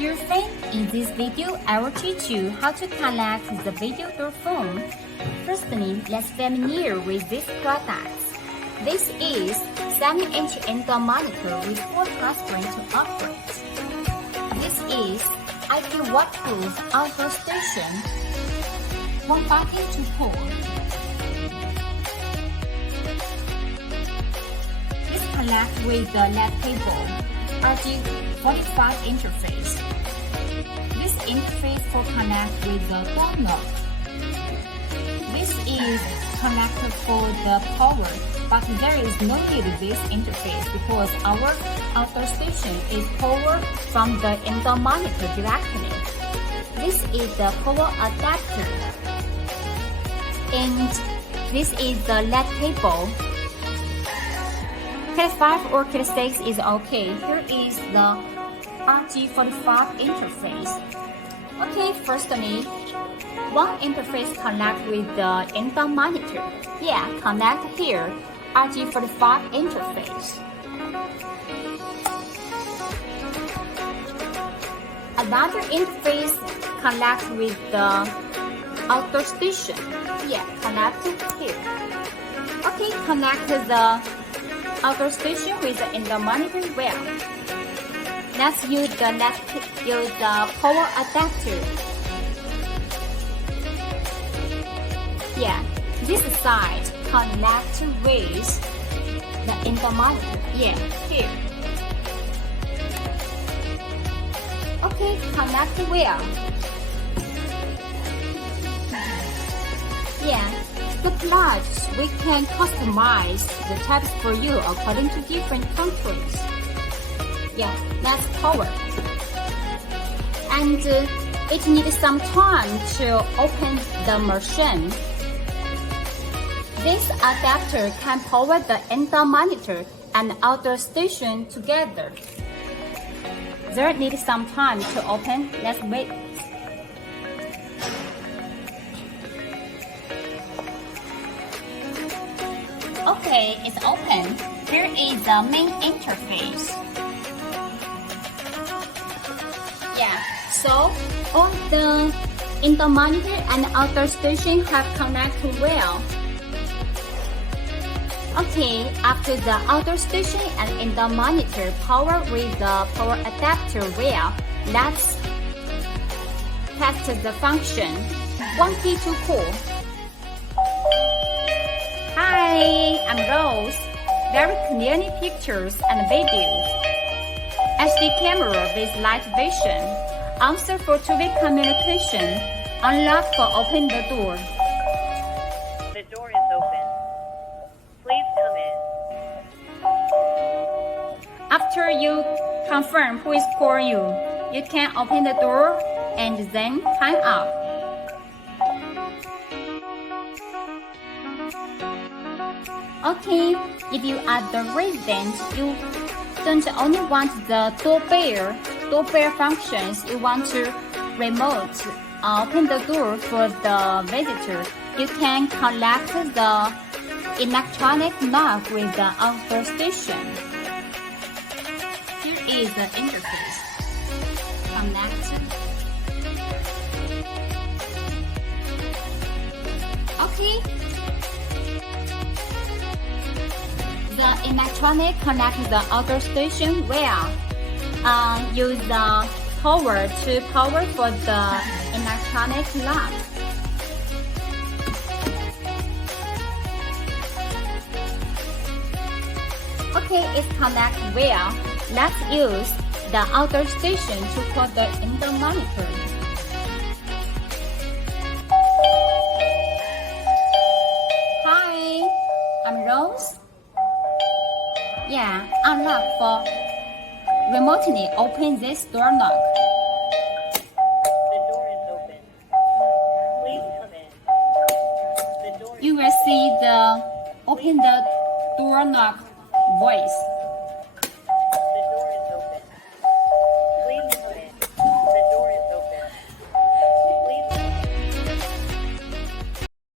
Dear friend, in this video, I will teach you how to connect the video door phone. Firstly, let's familiar with this product. This is 7-inch indoor monitor with 4 touchscreens to operate. This is IP waterproof outdoor station. 1 button to pull. This connects with the lab cable. RG45 interface. This interface for connect with the door knob. This is connected for the power, but there is no need of this interface because our outdoor station is powered from the indoor monitor directly. This is the power adapter, and this is the LED cable. Cat 5 or Cat 6 is okay. Here is the RG45 interface. Okay, firstly, one interface connect with the indoor monitor. Yeah, connect here, RG45 interface. Another interface connect with the outdoor station. Yeah, connect here. Okay, connect the outdoor station with the indoor monitor well. Let's use the power adapter. Yeah, this side connect with the indoor monitor. Yeah, here. Okay, connect well. Yeah. The plugs, we can customize the types for you according to different countries. Yeah, that's power. And it needs some time to open the machine. This adapter can power the indoor monitor and outdoor station together. There needs some time to open. Let's wait. Okay, it's open. Here is the main interface. Yeah, so all the indoor monitor and outdoor station have connected well. Okay, after the outdoor station and indoor monitor power with the power adapter well, let's test the function. 1 key to call. Hi, I'm Rose. Very clearly pictures and videos. HD camera with light vision. Answer for two-way communication. Unlock for open the door. The door is open. Please come in. After you confirm who is calling you, you can open the door and then hang up. Okay, if you are the resident, you don't only want the doorbell functions, you want to remote open the door for the visitor. You can connect the electronic knob with the outdoor station. Here is the interface. Connect. Okay. The electronic connects the outdoor station well. Use the power to power for the electronic lock. Okay, it's connected well. Let's use the outdoor station to call the indoor monitor. Hi, I'm Rose. Yeah, unlock for remotely open this door knob. The door is open. Please come in. The door You will see the open the door knob voice.